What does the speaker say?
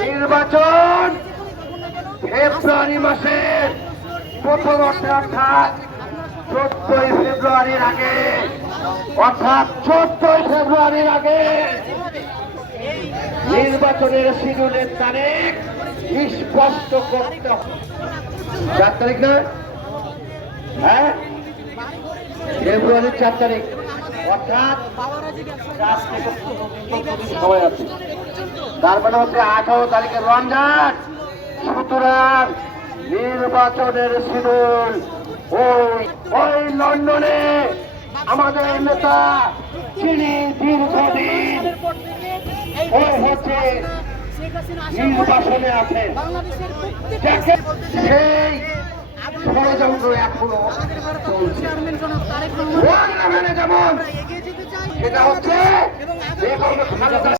নির্বাচনে ফেব্রুয়ারি মাসের প্রথম অর্থে অর্থাৎ চোদ্দই ফেব্রুয়ারির আগে অর্থাৎ চোদ্দই ফেব্রুয়ারির আগে নির্বাচনের শিডিউলের তারিখ স্পষ্ট করতে হবে। চার তারিখ না? হ্যাঁ? ফেব্রুয়ারির চার তারিখ। অর্থাৎ তার মানে হচ্ছে আঠারো তারিখে রমজান। সুতরাং নির্বাচনের শিডিউল ওই ওই লন্ডনে আমাদের নেতা তিনি ওই হচ্ছে নির্বাচনে আছেন যাকে সেই ষড়যন্ত্র এখনও চলছে। যেমন। সেটা হচ্ছে